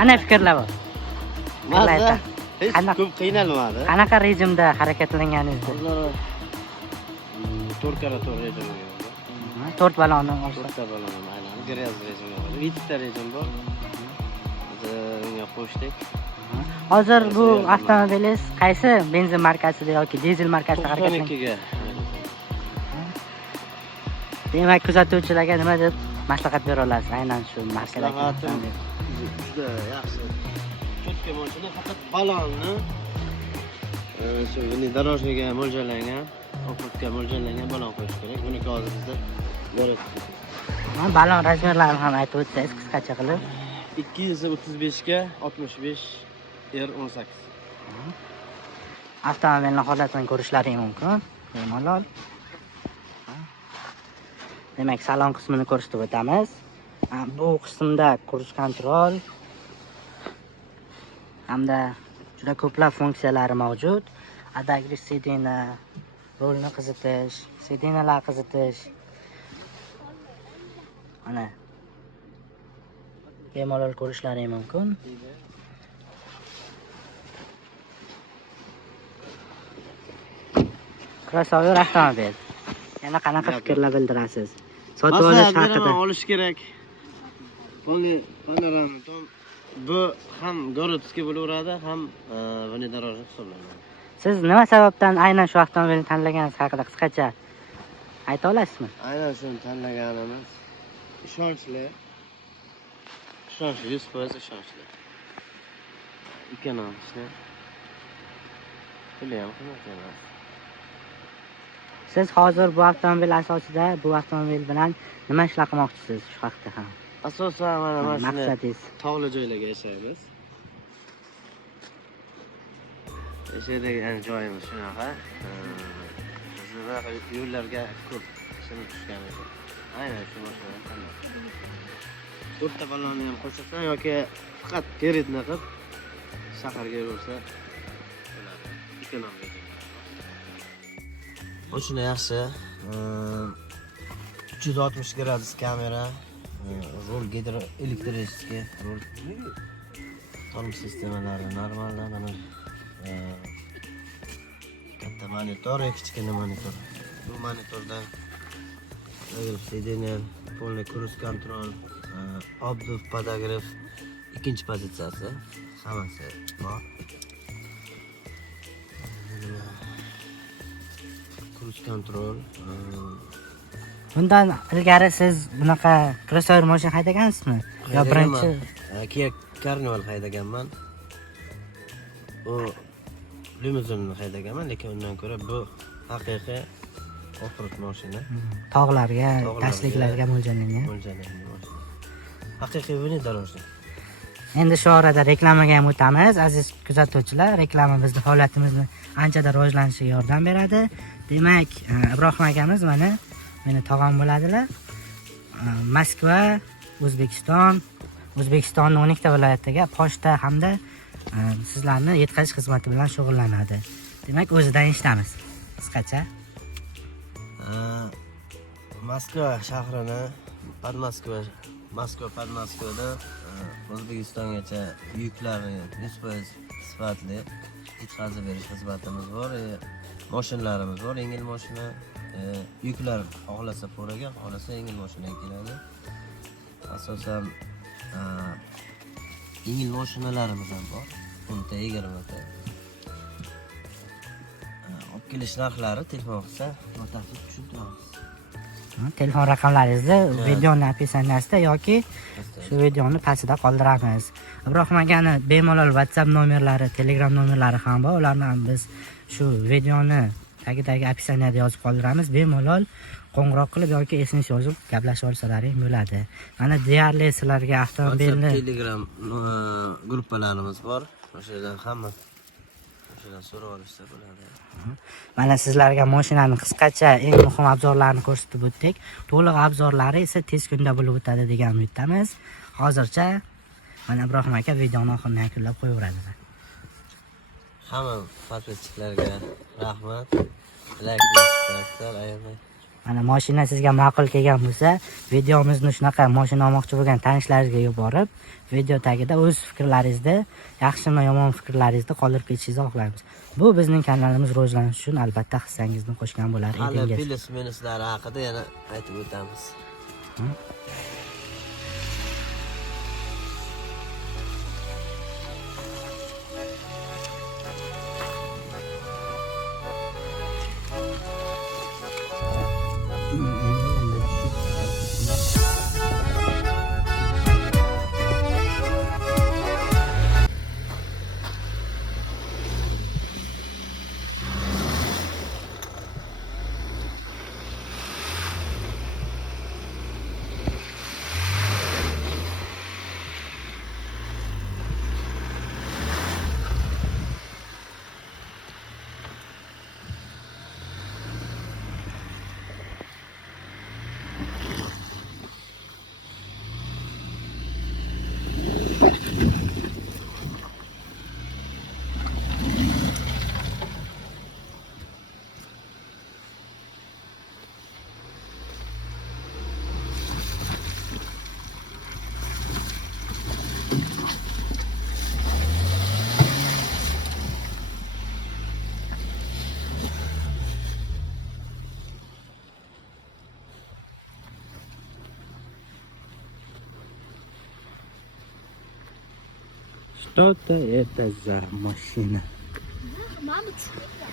Ana fikrlar bor. Mazda hech ko'p qiynalmadi. Qanaqa rejimda harakatlanganingizni? O'zlari 4x4 rejim. 4 balonni olsa. 4 ta balon aylanib, gryaz rejim bor. 7 ta rejim bor. Unga qo'shdik. Hozir bu avtomobilingiz qaysi benzin markasida yoki dizel markasida harakatlangan? 92 ga. Demak, kuzatuvchilarga nima deb maslahat bera olasiz aynan shu markada? Juda yaxshi. Cho'tka mashina faqat balonni shu внедорожнигga mo'ljallangan, offroadga mo'ljallangan balon qo'yish kerak. Buni hozir bizda bor edi. Balon razmerlarini ham aytib o'tsangiz qisqacha qilib. 235 ga 65 R18. Avtomobilning holatini ko'rishlaring mumkin. Bemalol. Demak, salon qismini ko'rsatib o'tamiz. Bu qismda cruise control hamda juda ko'plab funksiyalari mavjud. Adagli sidina, rolni qizitish, sidinalar qizitish. Mana bemalol ko'rishlaring mumkin. Crossover avtomobil. Yana qanaqa fikrlar bildirasiz? Sotib olish haqida. Olish kerak. Panorama tom bu ham городский bo'laveradi, ham внедорожник hisoblanadi. Siz nima sababdan aynan shu avtomobilni tanlaganingiz haqida qisqacha ayta olasizmi? Aynan shuni tanlaganimiz ishonchli. Ishonchli, 100% ishonchli. Ikkalasi. Puli ham qimmat emas. Siz hozir bu avtomobil asosida bu avtomobil bilan nima ishlar qilmoqchisiz shu haqda ham? Asosan mana shuni maqsadingiz tog'li joylarga yashaymiz. Yashaydigan joyimiz shunaqa. Biz bunaqa yo'llarga ko'p ishimiz tushgan edi. Aynan shu mashina tanladim. 4 ta balonni ham qo'shasan yoki faqat peredni qilib shaharga yursa bo'ladi. Ekonomik. Mashina yaxshi. 360 gradus kamera, rul gidroelektrический, rul tormoz sistemalari normaldan, mana katta monitor, kichkina monitor. Bu monitordan sideniya, полный cruise control, obduf, podograf, ikkinchi pozitsiyasi hammasi bor. Cruise control. Bundan ilgari siz bunaqa crossover mashina haydagansizmi? Yo birinchi Kia Carnival haydaganman. U limuzinni haydaganman, lekin undan ko'ra bu haqiqiy offroad mashina. Tog'larga, dashtliklarga mo'ljallangan. Haqiqiy внедорожник. Endi shu orada reklamaga ham o'tamiz. Aziz kuzatuvchilar, reklama bizning holatimizni anchada rivojlanishiga yordam beradi. Demak, Ibrohim akamiz mana meni tog'am bo'ladilar. Moskva, O'zbekistonning 12 ta viloyatiga pochta hamda sizlarni yetkazish xizmati bilan shug'ullanadi. Demak, o'zidan eshitamiz. Qisqacha. Moskva shahrini, Podmoskvada O'zbekistongacha yuklarni 100% sifatli yetkazib berish xizmatimiz bor. Mashinalarimiz bor, yengil mashina. Yuklar xohlasa poraga, xohlasa yengil mashinaga keladi. Asosan yengil mashinalarimiz ham bor. 10 ta, 20 ta. Olib kelish narxlari telefon qilsa, batafsil tushuntiramiz. Telefon raqamlaringizni videoning описаниесida yoki shu videoning pastida qoldiramiz. Ibrohim akani bemalol WhatsApp nomerlari, Telegram nomerlari ham bor. Ularni ham biz shu videoni tagidagi описаниеda yozib qoldiramiz. Bemalol qo'ng'iroq qilib yoki SMS yozib gaplashib olsalaring bo'ladi. Mana deyarli sizlarga avtomobilni Telegram gruppalarimiz bor. O'sha yerdan hamma so'rab olishsa bo'ladi. Mana sizlarga mashinani qisqacha eng muhim obzorlarini ko'rsatib o'tdik. To'liq obzorlari esa tez kunda bo'lib o'tadi degan umiddamiz. Hozircha mana Ibrohim aka videoni oxiriga yakunlab qo'yaveradilar. Hamma podpischilarga rahmat. Traktor, ayamay. Mana mashina sizga ma'qul kelgan bo'lsa, videomizni shunaqa mashina olmoqchi bo'lgan tanishlaringizga yuborib, video tagida o'z fikrlaringizni, yaxshimi yomon fikrlaringizni qoldirib ketishingizni xohlaymiz. Bu bizning kanalimiz rivojlanishi uchun albatta hissangizni qo'shgan bo'lar Hali edingiz. plyus-minuslari haqida yana aytib o'tamiz. Что-то это за машина. Мама, чё это?